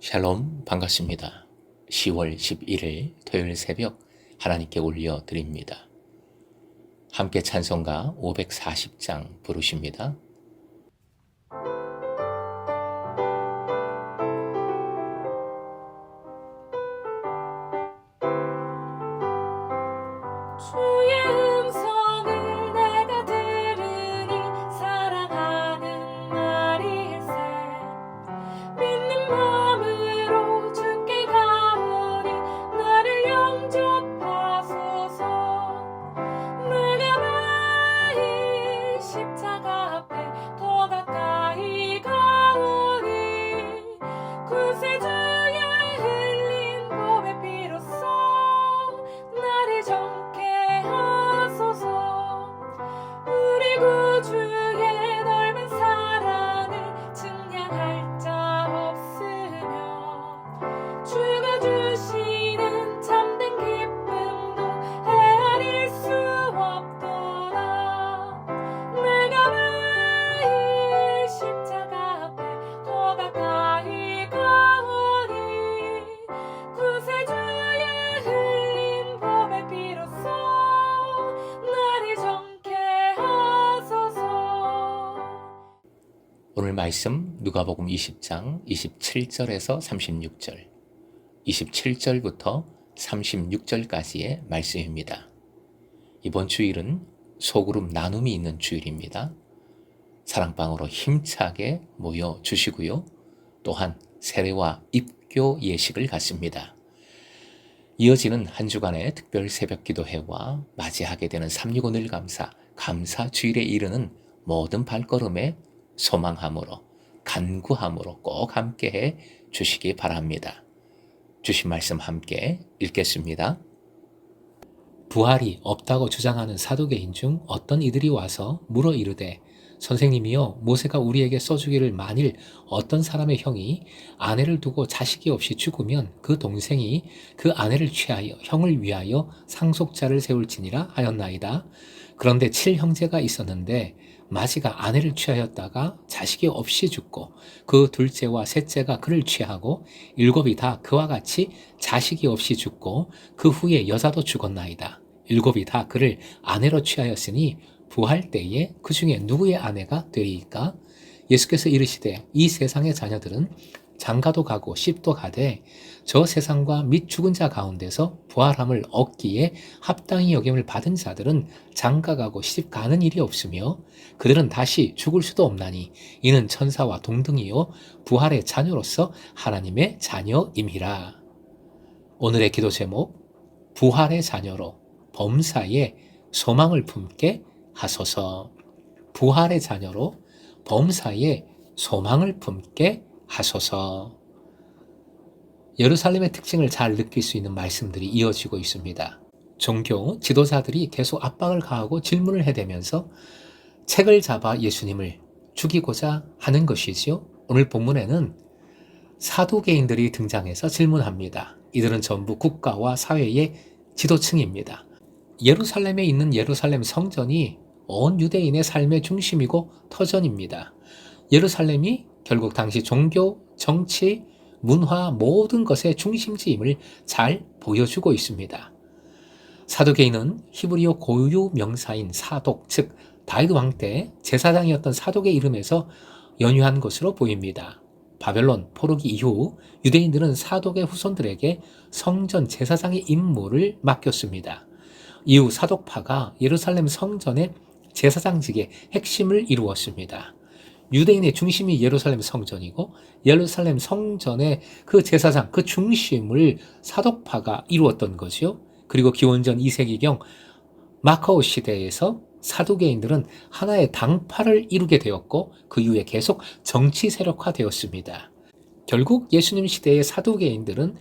샬롬 반갑습니다. 10월 11일 토요일 새벽 하나님께 올려드립니다. 함께 찬송가 540장 부르십니다. 주의 음성을 내가 들으니 사랑하는 말일세. 믿는 마음으로 주께 가오니 나를 영접하소서. 내가 매일 십자가 앞에 더 가까이 가오니 구세주의 흘린 보배 피로써 나를 정케 하소서. 우리 구주의 넓은 사랑을 증량할 자 없으며 주가 주시는 참된 기쁨도 헤아릴 수 없도다. 내가 매일 십자가 앞에 더 가까이 가오니 구세주의 흘린 보배 피로써 나를 정케 하소서. 오늘 말씀 누가복음 20장 27절에서 36절, 27절부터 36절까지의 말씀입니다. 이번 주일은 소그룹 나눔이 있는 주일입니다. 사랑방으로 힘차게 모여주시고요. 또한 세례와 입교 예식을 갖습니다. 이어지는 한 주간의 특별 새벽 기도회와 맞이하게 되는 365늘 감사 주일에 이르는 모든 발걸음에 소망함으로 간구함으로 꼭 함께해 주시기 바랍니다. 주신 말씀 함께 읽겠습니다. 부활이 없다고 주장하는 사두개인 중 어떤 이들이 와서 물어 이르되 선생님이여, 모세가 우리에게 써주기를 만일 어떤 사람의 형이 아내를 두고 자식이 없이 죽으면 그 동생이 그 아내를 취하여 형을 위하여 상속자를 세울지니라 하였나이다. 그런데 7형제가 있었는데 마지가 아내를 취하였다가 자식이 없이 죽고 그 둘째와 셋째가 그를 취하고 7이 다 그와 같이 자식이 없이 죽고 그 후에 여자도 죽었나이다. 7이 다 그를 아내로 취하였으니 부활 때에 그 중에 누구의 아내가 되리이까? 예수께서 이르시되 이 세상의 자녀들은 장가도 가고 씹도 가되 저 세상과 및 죽은 자 가운데서 부활함을 얻기에 합당히 여김을 받은 자들은 장가 가고 씹 가는 일이 없으며 그들은 다시 죽을 수도 없나니 이는 천사와 동등이요 부활의 자녀로서 하나님의 자녀임이라. 오늘의 기도 제목, 부활의 자녀로 범사에 소망을 품게 하소서. 부활의 자녀로 범사에 소망을 품게 하소서. 예루살렘의 특징을 잘 느낄 수 있는 말씀들이 이어지고 있습니다. 종교 지도자들이 계속 압박을 가하고 질문을 해대면서 책을 잡아 예수님을 죽이고자 하는 것이지요. 오늘 본문에는 사두개인들이 등장해서 질문합니다. 이들은 전부 국가와 사회의 지도층입니다. 예루살렘에 있는 예루살렘 성전이 온 유대인의 삶의 중심이고 터전입니다. 예루살렘이 결국 당시 종교, 정치, 문화 모든 것의 중심지임을 잘 보여주고 있습니다. 사두개인은 히브리어 고유 명사인 사독, 즉 다윗 왕 때 제사장이었던 사독의 이름에서 연유한 것으로 보입니다. 바벨론 포로기 이후 유대인들은 사독의 후손들에게 성전 제사장의 임무를 맡겼습니다. 이후 사독파가 예루살렘 성전의 제사장직의 핵심을 이루었습니다. 유대인의 중심이 예루살렘 성전이고 예루살렘 성전의 그 제사장, 그 중심을 사독파가 이루었던 거지요. 그리고 기원전 2세기경 마카오 시대에서 사두개인들은 하나의 당파를 이루게 되었고 그 이후에 계속 정치 세력화되었습니다. 결국 예수님 시대의 사두개인들은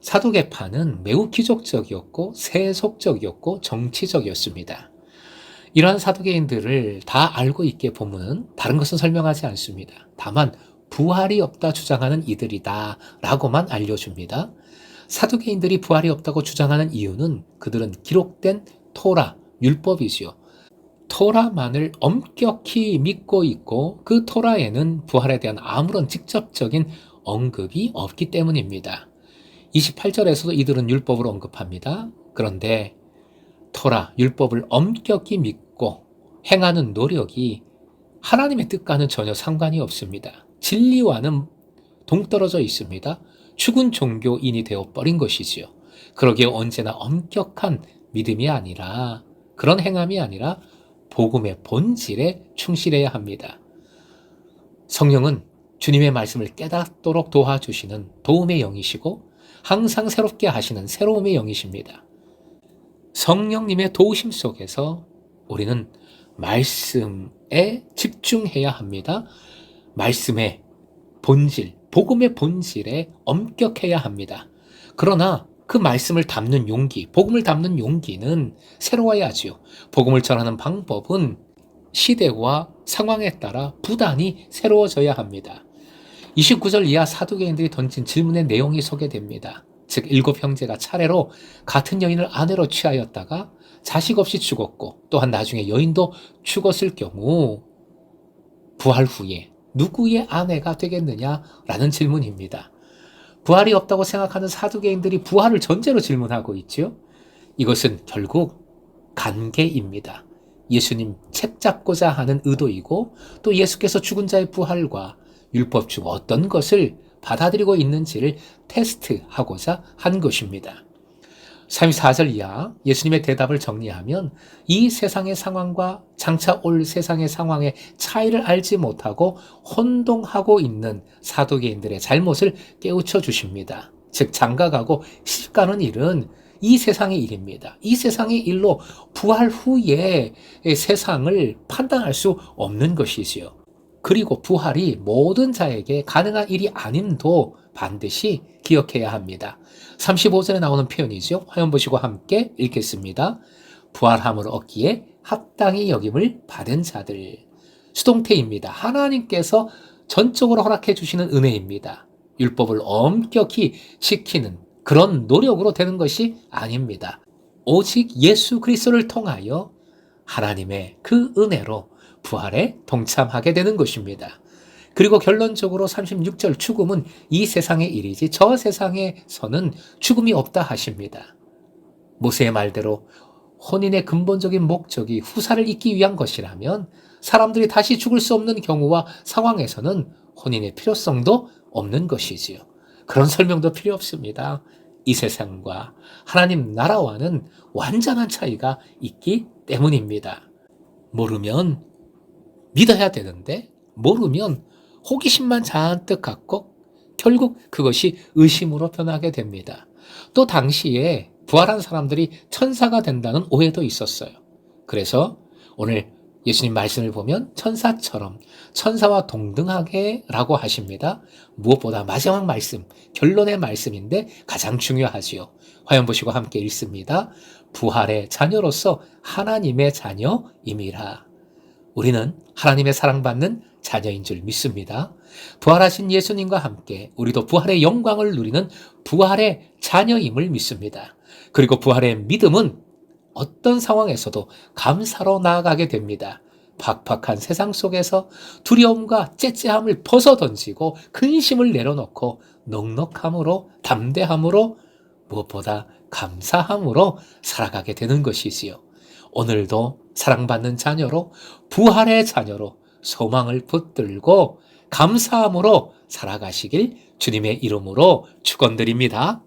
사두개파는 매우 기족적이었고 세속적이었고 정치적이었습니다. 이러한 사두개인들을 다 알고 있기에 본문은 다른 것은 설명하지 않습니다. 다만 부활이 없다 주장하는 이들이다 라고만 알려줍니다. 사두개인들이 부활이 없다고 주장하는 이유는 그들은 기록된 토라, 율법이지요. 토라만을 엄격히 믿고 있고 그 토라에는 부활에 대한 아무런 직접적인 언급이 없기 때문입니다. 28절에서도 이들은 율법을 언급합니다. 그런데 토라, 율법을 엄격히 믿고 행하는 노력이 하나님의 뜻과는 전혀 상관이 없습니다. 진리와는 동떨어져 있습니다. 죽은 종교인이 되어버린 것이지요. 그러기에 언제나 엄격한 믿음이 아니라, 그런 행함이 아니라 복음의 본질에 충실해야 합니다. 성령은 주님의 말씀을 깨닫도록 도와주시는 도움의 영이시고 항상 새롭게 하시는 새로움의 영이십니다. 성령님의 도우심 속에서 우리는 말씀에 집중해야 합니다. 말씀의 본질, 복음의 본질에 엄격해야 합니다. 그러나 그 말씀을 담는 용기, 복음을 담는 용기는 새로워야 하지요. 복음을 전하는 방법은 시대와 상황에 따라 부단히 새로워져야 합니다. 29절 이하 사두개인들이 던진 질문의 내용이 소개됩니다. 즉 7 형제가 차례로 같은 여인을 아내로 취하였다가 자식 없이 죽었고 또한 나중에 여인도 죽었을 경우 부활 후에 누구의 아내가 되겠느냐라는 질문입니다. 부활이 없다고 생각하는 사두개인들이 부활을 전제로 질문하고 있죠. 이것은 결국 관계입니다. 예수님 책 잡고자 하는 의도이고 또 예수께서 죽은 자의 부활과 율법 중 어떤 것을 받아들이고 있는지를 테스트하고자 한 것입니다. 34절 이하 예수님의 대답을 정리하면 이 세상의 상황과 장차 올 세상의 상황의 차이를 알지 못하고 혼동하고 있는 사두개인들의 잘못을 깨우쳐 주십니다. 즉 장가가고 시집가는 일은 이 세상의 일입니다. 이 세상의 일로 부활 후에 세상을 판단할 수 없는 것이지요. 그리고 부활이 모든 자에게 가능한 일이 아님도 반드시 기억해야 합니다. 35절에 나오는 표현이죠. 화면 보시고 함께 읽겠습니다. 부활함을 얻기에 합당히 여김을 받은 자들. 수동태입니다. 하나님께서 전적으로 허락해 주시는 은혜입니다. 율법을 엄격히 지키는 그런 노력으로 되는 것이 아닙니다. 오직 예수 그리스도를 통하여 하나님의 그 은혜로 부활에 동참하게 되는 것입니다. 그리고 결론적으로 36절 죽음은 이 세상의 일이지 저 세상에서는 죽음이 없다 하십니다. 모세의 말대로 혼인의 근본적인 목적이 후사를 잇기 위한 것이라면 사람들이 다시 죽을 수 없는 경우와 상황에서는 혼인의 필요성도 없는 것이지요. 그런 설명도 필요 없습니다. 이 세상과 하나님 나라와는 완전한 차이가 있기 때문입니다. 모르면 믿어야 되는데 모르면 호기심만 잔뜩 갖고 결국 그것이 의심으로 변하게 됩니다. 또 당시에 부활한 사람들이 천사가 된다는 오해도 있었어요. 그래서 오늘 예수님 말씀을 보면 천사처럼 천사와 동등하게 라고 하십니다. 무엇보다 마지막 말씀, 결론의 말씀인데 가장 중요하지요. 화면 보시고 함께 읽습니다. 부활의 자녀로서 하나님의 자녀임이라. 우리는 하나님의 사랑받는 자녀인 줄 믿습니다. 부활하신 예수님과 함께 우리도 부활의 영광을 누리는 부활의 자녀임을 믿습니다. 그리고 부활의 믿음은 어떤 상황에서도 감사로 나아가게 됩니다. 팍팍한 세상 속에서 두려움과 째째함을 벗어던지고 근심을 내려놓고 넉넉함으로 담대함으로 무엇보다 감사함으로 살아가게 되는 것이지요. 오늘도 사랑받는 자녀로 부활의 자녀로 소망을 붙들고 감사함으로 살아가시길 주님의 이름으로 축원드립니다.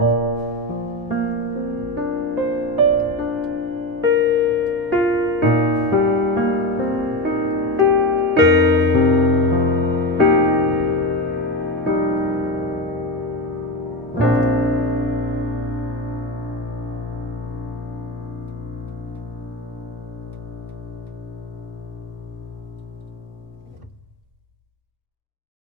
음.